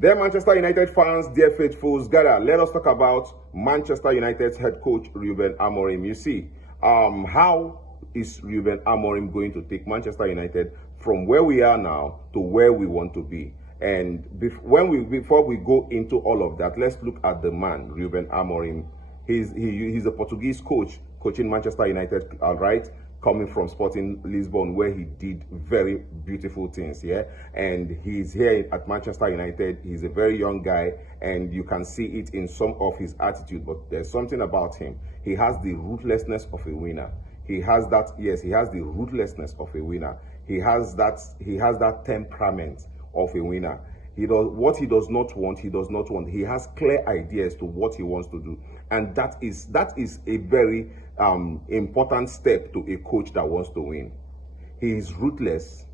Dear Manchester United fans, dear faithfuls, gather. Let us talk about Manchester United's head coach, Ruben Amorim. You see, how is Ruben Amorim going to take Manchester United from where we are now to where we want to be? And before we go into all of that, let's look at the man, Ruben Amorim. He's a Portuguese coach, coaching Manchester United, right? Coming from Sporting Lisbon, where he did very beautiful things, yeah? And he's here at Manchester United. He's a very young guy, and you can see it in some of his attitude, but there's something about him. He has the ruthlessness of a winner. He has that, yes, he has the ruthlessness of a winner. He has that temperament of a winner. What he does not want, he does not want. He has clear ideas to what he wants to do. And that is a very important step to a coach that wants to win. He is ruthless.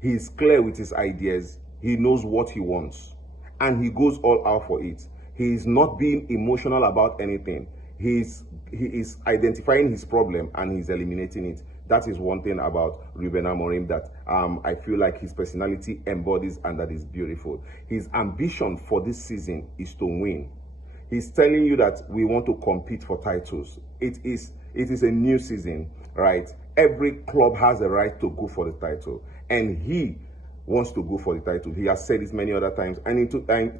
He is clear with his ideas. He knows what he wants. And he goes all out for it. He is not being emotional about anything. He is identifying his problem and he's eliminating it. That is one thing about Ruben Amorim that I feel like his personality embodies, and that is beautiful. His ambition for this season is to win. He's telling you that we want to compete for titles. It is a new season, right? Every club has a right to go for the title, and he wants to go for the title. He has said this many other times, and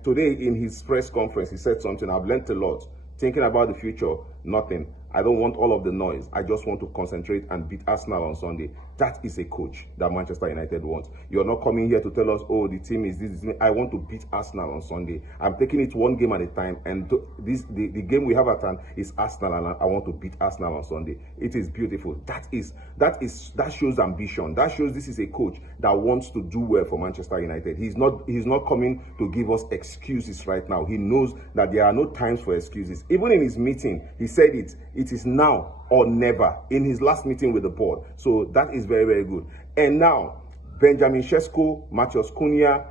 today in his press conference, he said something. I've learned a lot. Thinking about the future, nothing. I don't want all of the noise. I just want to concentrate and beat Arsenal on Sunday. That is a coach that Manchester United wants. You're not coming here to tell us, oh, the team is this. I want to beat Arsenal on Sunday. I'm taking it one game at a time, and the game we have at hand is Arsenal, and I want to beat Arsenal on Sunday. It is beautiful. That shows ambition. That shows this is a coach that wants to do well for Manchester United. He's not coming to give us excuses right now. He knows that there are no times for excuses. Even in his meeting, he said it is now or never in his last meeting with the board. So that is very, very good. And now, Benjamin Sesko, Matheus Cunha,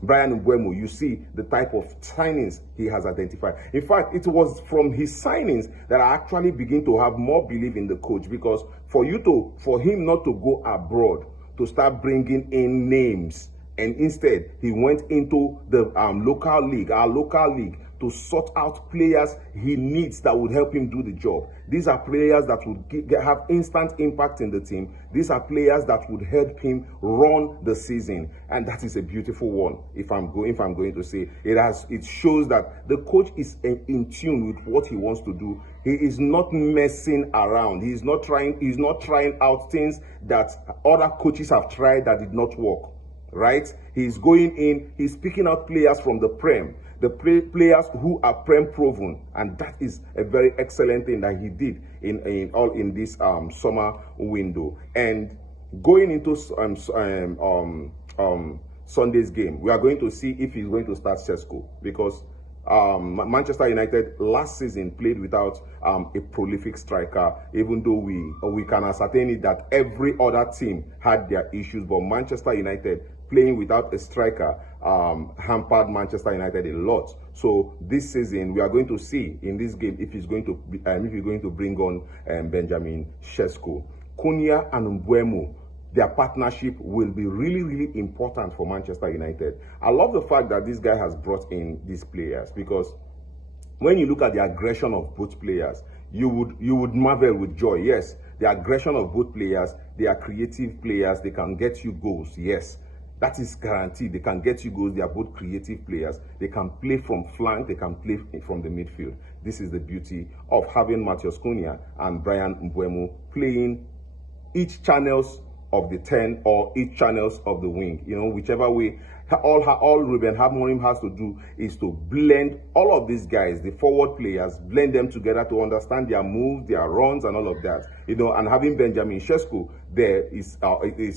Bryan Mbeumo, you see the type of signings he has identified. In fact, it was from his signings that I actually begin to have more belief in the coach, because for him not to go abroad to start bringing in names, and instead he went into the our local league, to sort out players he needs that would help him do the job. These are players that would have instant impact in the team. These are players that would help him run the season, and that is a beautiful one. If I'm going to say it shows that the coach is in tune with what he wants to do. He is not messing around. He's not trying out things that other coaches have tried that did not work. Right? He's going in. He's picking out players from the Prem. The players who are Prem proven, and that is a very excellent thing that he did in this summer window. And going into Sunday's game, we are going to see if he's going to start Sesko, because Manchester United last season played without a prolific striker, even though we can ascertain it that every other team had their issues, but Manchester United playing without a striker hampered Manchester United a lot. So this season we are going to see in this game if he's going to bring on Benjamin Sesko. Cunha and Mbeumo, their partnership will be really, really important for Manchester United. I love the fact that this guy has brought in these players, because when you look at the aggression of both players, you would marvel with joy. Yes, the aggression of both players, they are creative players. They can get you goals. Yes, that is guaranteed. They can get you goals. They are both creative players. They can play from flank. They can play from the midfield. This is the beauty of having Matheus Cunha and Bryan Mbeumo playing each channels of the 10 or each channels of the wing. You know, whichever way. All Ruben Amorim has to do is to blend all of these guys, the forward players, blend them together to understand their moves, their runs, and all of that. You know, and having Benjamin Sesko there is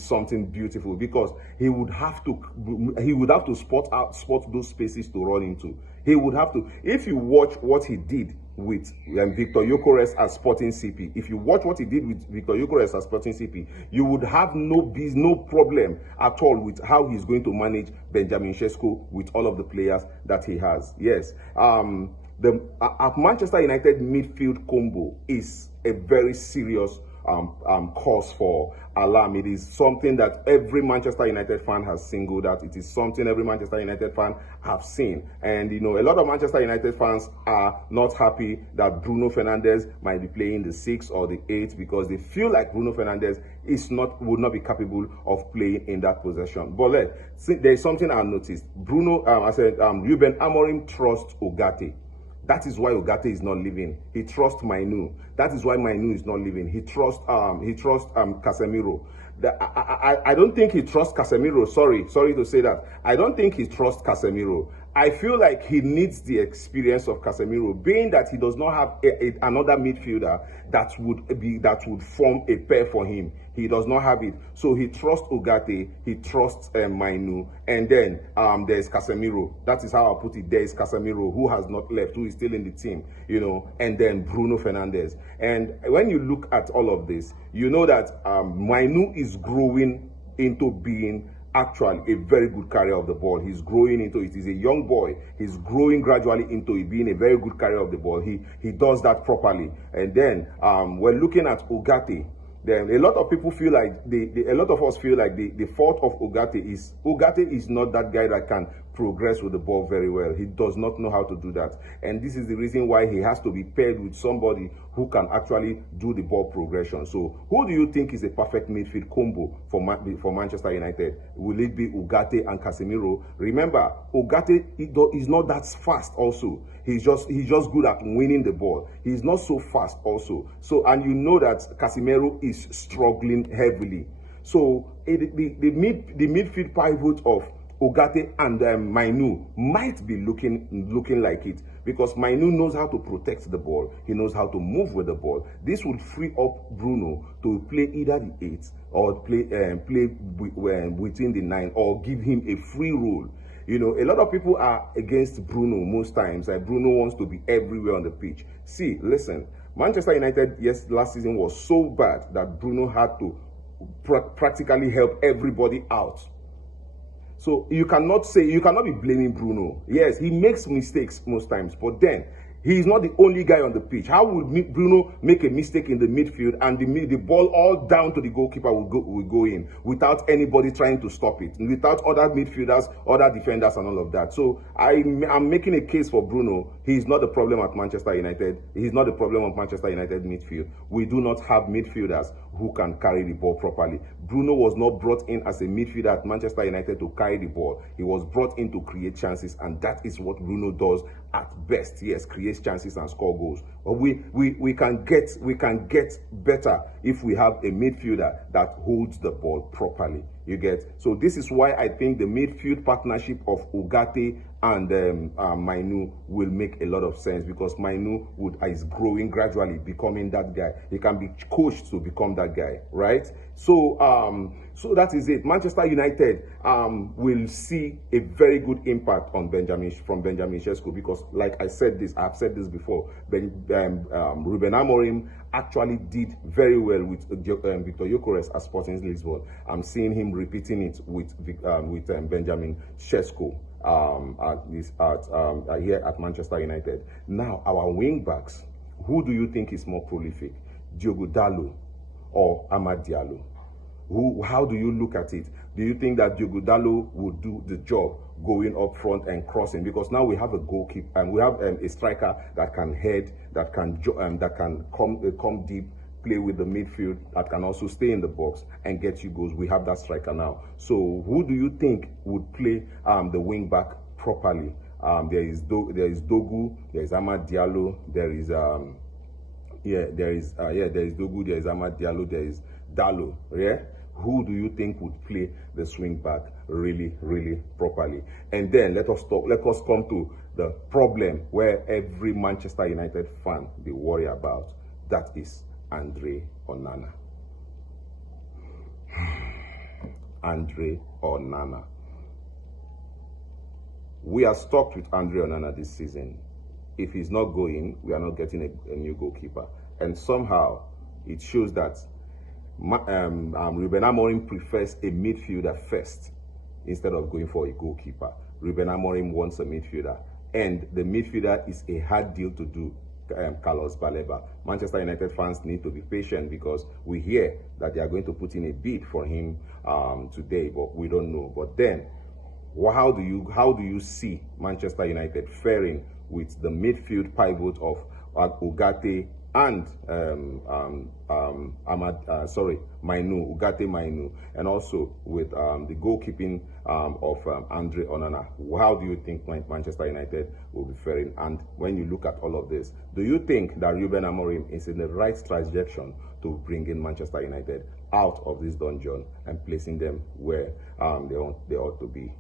something beautiful, because he would have to spot those spaces to run into. He would have to. If you watch what he did with Victor Gyökeres as Sporting CP, if you watch what he did with Victor Gyökeres as Sporting CP, you would have no problem at all with how he's going to manage Benjamin Sesko with all of the players that he has. Yes, the Manchester United midfield combo is a very serious cause for alarm. It is something that every Manchester United fan has singled out. It is something every Manchester United fan have seen. And, you know, a lot of Manchester United fans are not happy that Bruno Fernandes might be playing the 6 or the 8 because they feel like Bruno Fernandes would not be capable of playing in that possession. But there is something I noticed. Ruben Amorim trusts Ugarte. That is why Ugarte is not leaving. He trusts Mainu. That is why Mainu is not leaving. He trusts Casemiro. I don't think he trusts Casemiro. Sorry to say that. I don't think he trusts Casemiro. I feel like he needs the experience of Casemiro, being that he does not have another midfielder that would form a pair for him. He does not have it. So he trusts Ugarte, he trusts Mainu, and then there's Casemiro. That is how I put it. There is Casemiro, who has not left, who is still in the team, you know, and then Bruno Fernandes. And when you look at all of this, you know that Mainu is growing into being actually a very good carrier of the ball. He's growing into it. He's a young boy. He's growing gradually into it, being a very good carrier of the ball. He does that properly. And then we're looking at Ugarte. Then a lot of people feel like a lot of us feel like the fault of Ugarte is not that guy that can progress with the ball very well. He does not know how to do that, and this is the reason why he has to be paired with somebody who can actually do the ball progression. So who do you think is a perfect midfield combo for Manchester United? Will it be Ugarte and Casemiro? Remember, Ugarte is not that fast also. He's just good at winning the ball. He's not so fast also. So, and you know that Casemiro is struggling heavily. So the midfield pivot of Ugarte and Mainu might be looking like it, because Mainu knows how to protect the ball. He knows how to move with the ball. This would free up Bruno to play either the 8 or play within the 9, or give him a free role. You know, a lot of people are against Bruno most times. Bruno wants to be everywhere on the pitch. See, listen, Manchester United, last season was so bad that Bruno had to practically help everybody out. So you cannot be blaming Bruno. Yes, he makes mistakes most times, but then he is not the only guy on the pitch. How would Bruno make a mistake in the midfield and the ball all down to the goalkeeper will go in without anybody trying to stop it, without other midfielders, other defenders, and all of that? So I'm making a case for Bruno. He is not the problem at Manchester United. He is not the problem of Manchester United midfield. We do not have midfielders who can carry the ball properly. Bruno was not brought in as a midfielder at Manchester United to carry the ball. He was brought in to create chances, and that is what Bruno does at best. Yes, creates chances and score goals. But we can get better if we have a midfielder that holds the ball properly. You get? So this is why I think the midfield partnership of Ugarte and Mainu will make a lot of sense, because Mainu is growing gradually, becoming that guy. He can be coached to become that guy, right? So that is it. Manchester United will see a very good impact on Benjamin Sesko, because, like I've said this before, Ruben Amorim actually did very well with Victor Gyökeres at Sporting Lisbon. I'm seeing him repeating it with Benjamin Sesko here at Manchester United. Now, our wing backs, who do you think is more prolific, Diogo Dalot or Amad Diallo? How do you look at it? Do you think that Diogo Dalot would do the job going up front and crossing? Because now we have a goalkeeper and we have a striker that can head, that can come deep, play with the midfield, that can also stay in the box and get you goals. We have that striker now. So who do you think would play the wing back properly? There is Dogu, there is Amad Diallo, there is Dogu, there is Amad Diallo, there is Dalot. Yeah. Who do you think would play the swing back really, really properly? And then let us come to the problem where every Manchester United fan they worry about. That is Andre Onana. Andre Onana. We are stuck with Andre Onana this season. If he's not going, we are not getting a new goalkeeper. And somehow it shows that Ruben Amorim prefers a midfielder first instead of going for a goalkeeper. Ruben Amorim wants a midfielder, and the midfielder is a hard deal to do. Carlos Baleba. Manchester United fans need to be patient because we hear that they are going to put in a bid for him today, but we don't know. But then, how do you see Manchester United faring with the midfield pivot of Ugarte and Mainu, and also with the goalkeeping of Andre Onana? How do you think Manchester United will be faring? And when you look at all of this, do you think that Ruben Amorim is in the right trajectory to bring in Manchester United out of this dungeon and placing them where they ought to be?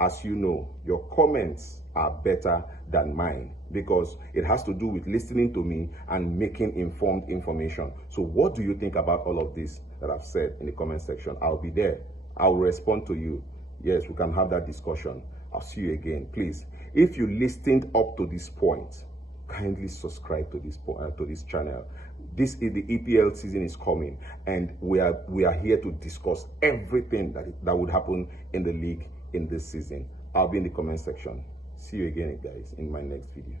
As you know, your comments are better than mine because it has to do with listening to me and making informed information. So what do you think about all of this that I've said in the comment section? I'll be there. I'll respond to you. Yes, we can have that discussion. I'll see you again. Please, if you listened up to this point, kindly subscribe to this channel. This is the EPL season is coming, and we are here to discuss everything that would happen in the league in this season. I'll be in the comment section. See you again, guys, in my next video.